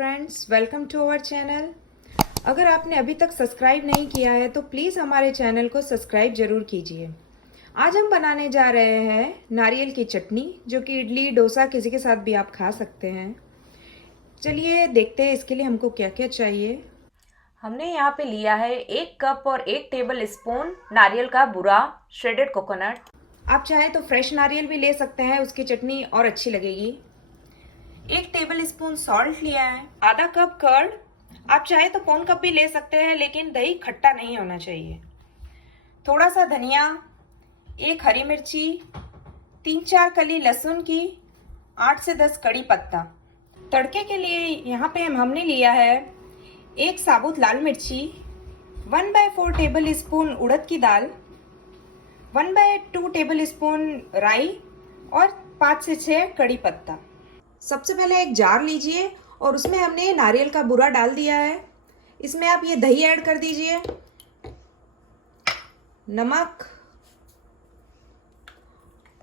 Friends, welcome to our channel. अगर आपने अभी तक सब्सक्राइब नहीं किया है तो प्लीज़ हमारे चैनल को सब्सक्राइब ज़रूर कीजिए। आज हम बनाने जा रहे हैं नारियल की चटनी, जो कि इडली डोसा किसी के साथ भी आप खा सकते हैं। चलिए देखते हैं इसके लिए हमको क्या क्या चाहिए। हमने यहाँ पे लिया है 1 कप और 1 टेबल स्पून नारियल का बुरा श्रेडेड कोकोनट। आप चाहें तो फ्रेश नारियल भी ले सकते हैं, उसकी चटनी और अच्छी लगेगी। 1 टेबल स्पून सॉल्ट लिया है, आधा कप कर्ड, आप चाहे तो पौन कप भी ले सकते हैं, लेकिन दही खट्टा नहीं होना चाहिए। थोड़ा सा धनिया, 1 हरी मिर्ची, 3-4 कली लहसुन की, 8 से 10 कड़ी पत्ता। तड़के के लिए यहाँ पे हमने लिया है 1 साबुत लाल मिर्ची, 1/4 टेबल स्पून उड़द की दाल, 1/2 टेबल स्पून राई और 5 से 6 कड़ी पत्ता। सबसे पहले एक जार लीजिए और उसमें हमने नारियल का बूरा डाल दिया है। इसमें आप ये दही ऐड कर दीजिए, नमक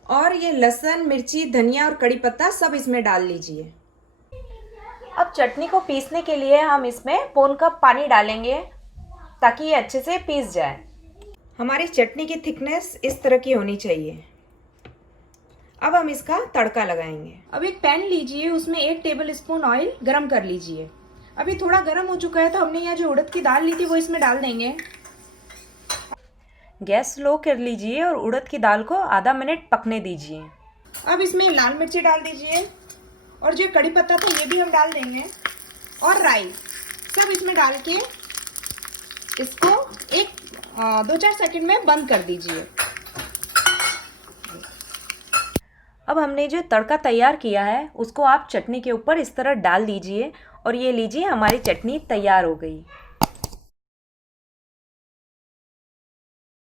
और ये लहसुन, मिर्ची, धनिया और कड़ी पत्ता सब इसमें डाल लीजिए। अब चटनी को पीसने के लिए हम इसमें पौन कप पानी डालेंगे ताकि ये अच्छे से पीस जाए। हमारी चटनी की थिकनेस इस तरह की होनी चाहिए। अब हम इसका तड़का लगाएंगे। अब एक पैन लीजिए, उसमें 1 टेबल स्पून ऑयल गरम कर लीजिए। अभी थोड़ा गरम हो चुका है तो हमने यहाँ जो उड़द की दाल ली थी वो इसमें डाल देंगे। गैस स्लो कर लीजिए और उड़द की दाल को आधा मिनट पकने दीजिए। अब इसमें लाल मिर्ची डाल दीजिए और जो कड़ी पत्ता था ये भी हम डाल देंगे और राई सब इसमें डाल के इसको 2-4 सेकंड में बंद कर दीजिए। अब हमने जो तड़का तैयार किया है उसको आप चटनी के ऊपर इस तरह डाल दीजिए और ये लीजिए, हमारी चटनी तैयार हो गई।